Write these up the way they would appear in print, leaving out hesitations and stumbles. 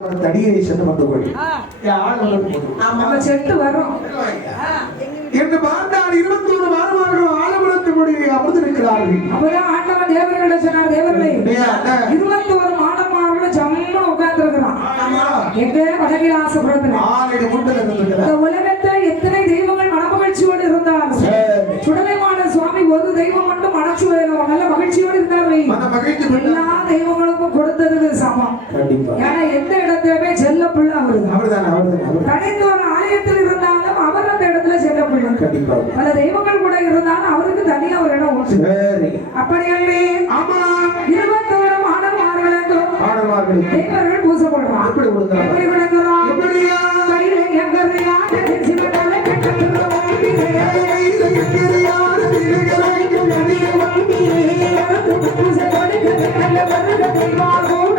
தடியை சென்று வந்த கோழி நம்ம செட்டு வரும் என்று பார்த்தால் 21 வாரமாக ஆலமரத்து கொடி அமர்ந்திருக்கிறார்கள். அப்பதான் ஆண்டவன் தேவர்களை சொன்னார், தேவர்களே 21 மாணவர்களும் ஜம்முன்னு உட்கார்ந்து இருக்கிறான். எங்க வடகிலாசபுரத்துல இந்த உலகத்தை எத்தனை தெய்வங்கள் மனமகிழ்ச்சியோடு இருந்தாலும் சுடலைமான சுவாமி ஒரு தெய்வம் மட்டும் மனச்சுவையில நல்ல மகிழ்ச்சியோடு இருந்தார்கள். எல்லா தெய்வங்களுக்கும் கொடுத்ததுக்கு சமம். ஏன்னா எந்த இடத்துலயுமே செல்ல பிள்ளை அவருதான். தனித்து ஒரு ஆலயத்தில் இருந்தாலும் அவர் அந்த இடத்துல செல்ல பிள்ளை. பல தெய்வங்கள் கூட இருந்தாலும் அவருக்கு தனியா ஒரு இடம் உண்டு. அப்படியே 21 மாணவர்கள் தேவர்கள் பூசை போடுறான். எப்படி விளங்குறான்? கையில எங்கறையான சிவனாலே கட்டத்துறோம். பூசை கொடுக்கிறது நல்ல வருட தெய்வம் கூடவே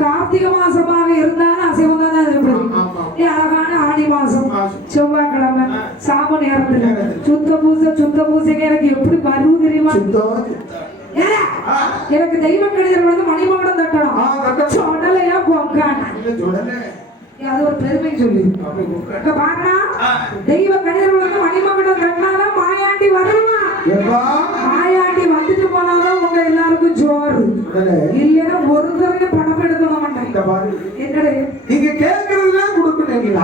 கார்த்திகை மாசமாக இருந்தாலும் அசைவம் தான் இருப்பது. அழகான ஆடி மாசம் செவ்வாய்க்கிழமை சாம நேரத்துல சுத்த பூசைக்கு எனக்கு எப்படி வருது தெரியுமா? எனக்கு தெய்வ கணிதர் வந்து மணிமகுடம் தட்டணும். சொடலையா கொங்கான அது ஒரு பெருமை சொல்லு. இப்ப பாருடா, தெய்வ கணிதர்கள் வந்து மணிமகுடம் கட்டினாதான் மாயாண்டி வரலாம். எப்பா மாயாண்டி வந்துட்டு போனாதான் உங்க எல்லாருக்கும் ஜோறு. இல்லைன்னா ஒரு தடவை பணம் எடுக்க மாட்டேன். இந்த பாரு, என்னடே நீங்க கேட்கறதுதான் கொடுக்கணும்.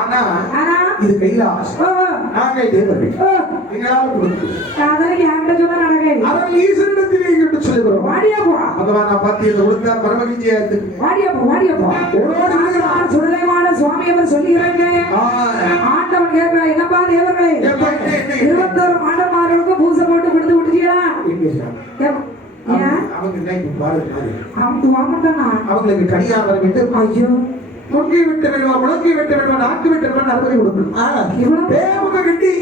ஆனா ஆனா இது கைலாசம். நாங்க தேவர்கள். எங்களால கொடுக்கணும். அதற்கு யார்கிட்ட சொன்னா நடக்காது. அவன் ஈஸ்வரனிடத்திலே இங்கிட்டு சொல்லுகிறோம். வாடியா போ. பகவான் பாத்தியத்தை கொடுத்தா பரமகிஞ்சியா இருக்கு. வாடியா போ, வாடியா போ. சுடலைமான சுவாமி அவர் சொல்லுகிறாங்க. ஆண்டவன் கேட்கிறார், என்னப்பா தேவர்களே, 21 மாண்டமார்களுக்கும் பூசை போட்டு விடுத்து விட்டுட்டீங்களா? அவங்களுக்கு கனியார் வர வேண்டும். ஐயோ, தொங்கி விட்டு வேணுமா, முழங்கி விட்டு வேணுமா, நாக்கு விட்டு வேணுமா, அறுபதை கொடுக்கணும். தேவங்க கட்டி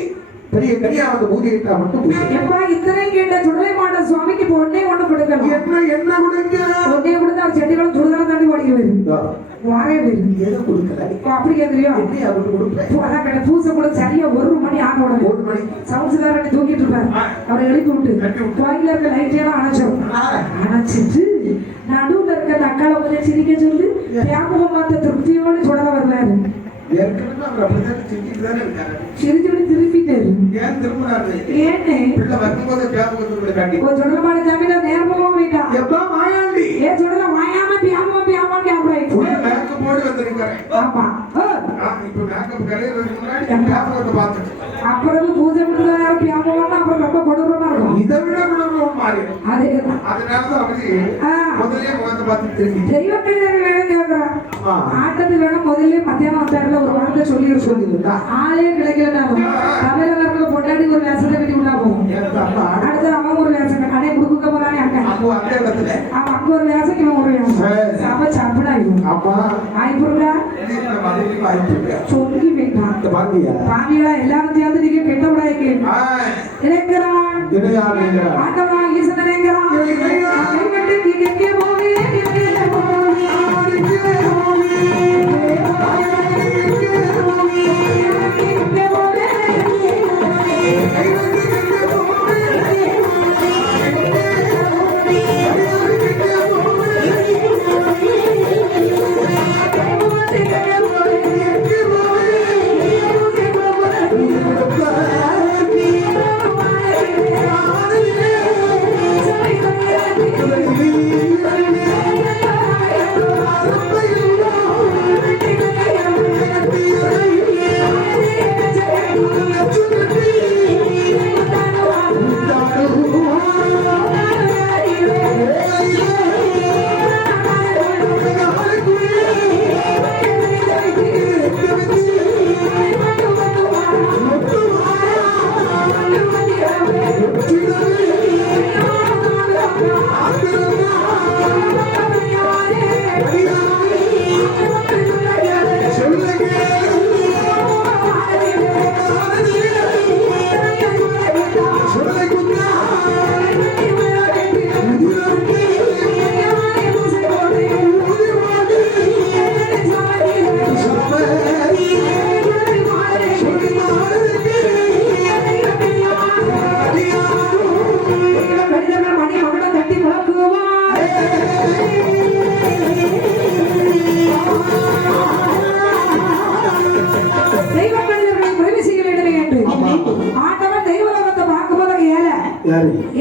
பெரிய கனியா வந்து பூஜையிட்டா மட்டும் எப்பா இத்தனை கேட்ட சுடலைமான சுவாமிக்கு இப்போ ஒன்னே ஒண்ணு கொடுக்கணும். என்ன கொடுக்க ஒன்னே கொடுத்து அவர் செடிகளும் சுடுதலை தாண்டி ஓடிடுவாரு. வாரே போயிரு. எதை கொடுக்கல அப்படி கேட்கறியோ? எப்படி அவருக்கு கொடுப்பேன்? அதான் கேட்ட பூசை கூட சரியா 1 மணி ஆக உடனே 1 மணி சவுண்ட்ஸ்காரன் தூக்கிட்டு இருப்பாரு. அவரை எழுப்பி விட்டு கோயில இருக்க லைட் எல்லாம் அணைச்சிடும். அணைச்சிட்டு நடுவுல இருக்க தக்காளை கொஞ்சம் சிரிக்க சொல்லி தியாகம் பார்த்த திருப்தியோடு சுடல வருவாரு. ஏற்கனவே அவர் அப்படிதான் சிரிச்சுட்டு தானே இருக்காரு. சிரிச்சுட்டு திருப்பிட்டாரு. ஏன் திரும்பினாரு? ஏன்னு பிள்ளை வரும்போது தியாகத்தோட காட்டி ஒரு சுடலமான ஜாமீன நேரமா போயிட்டா. எப்பா மாயாண்டி ஏன் சுடல வாயாம பியாம கேப்ராய் மேக்கப் போட்டு வந்திருக்காரு. ஆமா. இப்ப மேக்கப் கரையிறதுக்கு முன்னாடி தியாகத்தை பார்த்துட்டு அப்புறம் பூஜை பண்ணுறாரு பியாமோன்னா அப்புறம் ரொம்ப கொடூரமா இருக்கும். இதை விட கொடூரமா மாறி அதேதான். அதனாலதான் அவரு முதல்ல முகத்தை பார்த்து திரும்பி தெய்வ கணிதர்கள் வேணும் கேட்கிறான். ஆட்டத்துக்கு வேணும் முதல்ல மத்தியானம் வந்தாருல ஒரு வார்த்தை சொல்லியிருக்கா. ஆளே கிடைக்கலனாலும் தமிழகத்துல பொண்டாடி ஒரு வேசத்தை கட்டி விட்டா போகும். அடுத்து அவன் ஒரு வேசம் கடை கொடுக்க போறானே அக்கா. அந்த இடத்துல அவன் அங்க ஒரு வேசம் இவன் ஒரு வேசம் சபை சாப்பிடாயும். அப்பா ஆய்ப்புருக்கா சொல்லி போயிட்டான். பாவிகளா எல்லாரும் சேர்ந்து நீங்க கெட்ட விடாய்க்கு நினைக்கிறான். ஆண்டவனா ஈசன் நினைக்கிறான். நீங்க எங்கே போவீங்க?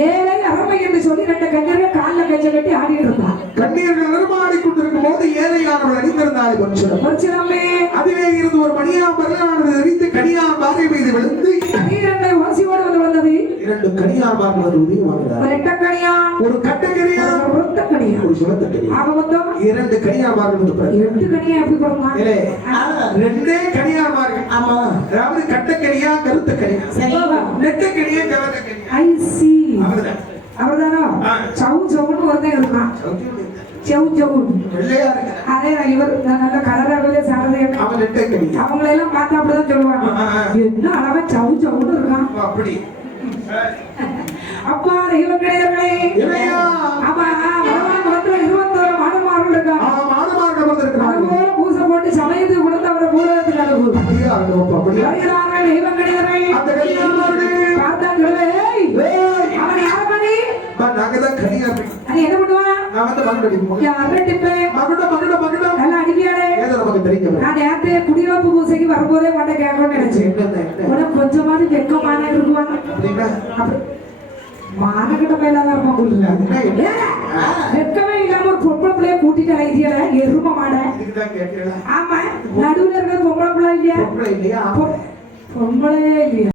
ஏழை அறமை என்று சொல்லி 2 கண்ணீர்கள் காலில் கைச்ச கட்டி ஆடிட்டு இருந்தான். கண்ணீர்கள் நிர்மாடிக்கொண்டிருக்கும் போது ஏழையானவள் அணிந்திருந்தாள் கொஞ்சமே. அதிலே இருந்து ஒரு மணியாம் பரலானது எரித்து கனியார் பாறை மீது விழுந்து நீரண்டை ஓசியோடு வந்து வந்தது. 2 கனியார் பாறை உதயமாகிறார். ஒரு எட்டக்கனியா, ஒரு கட்டக்கனியா, ஒரு ஒத்தக்கனியா, ஒரு சுவத்தக்கனியா. ஆக மொத்தம் 2 கனியார் பாறை வந்து 8 கனியா எப்படி கொடுப்பான்? இல்ல 2 கனியார் பாறை. ஆமா, அதாவது கட்டக்கனியா கருத்தக்கனியா. சரி, நெட்டக்கனியா கவத்தக்கனியா. ஐ சி. அவர்தானோ சவுன்னு ஒருத்தன் இருக்கான். அதே இவர் நல்ல கலராகவே சாரதே. அவங்கள எல்லாம் பார்த்தா அப்படிதான் சொல்லுவாங்க, என்ன அழகா சவுன்னு இருக்கான். அப்பா தெய்வ கிடையார்களே. ஆமா, 21 மாடமார்கள் இருக்காங்க. அதுபோல பூசை போட்டு சமயத்துக்கு கொடுத்து அவரை பூரத்துக்கு அனுப்பு. தெய்வ கிடையார்களே பார்த்தாங்களே. அவன் யார பண்ணி என்ன பண்ணுவான்? நல்லா அடிப்பியாடே. நமக்கு தெரிஞ்சவர். நான் நேரத்தை குடியிருப்பு பூசைக்கு வரும்போதே உன்னை கேட்கணும்னு நினைச்சேன். உனக்கு கொஞ்சமாவது வெக்கமான இருக்குவாங்க அப்படின்னா அப்படி மானகிட்ட மேலாதான் இருப்பான் கொள்ளுங்க. வெக்கமே இல்லாம ஒரு பொம்பளை பிள்ளைய கூட்டிட்டு அழைத்தியல எரும மாட. இதுக்குதான் கேட்கிறேன். ஆமா, நடுவுல இருக்கிறது பொம்பளை பிள்ளை இல்லையா? பொம்பளை இல்லையா? பொம்பளையே இல்லையா?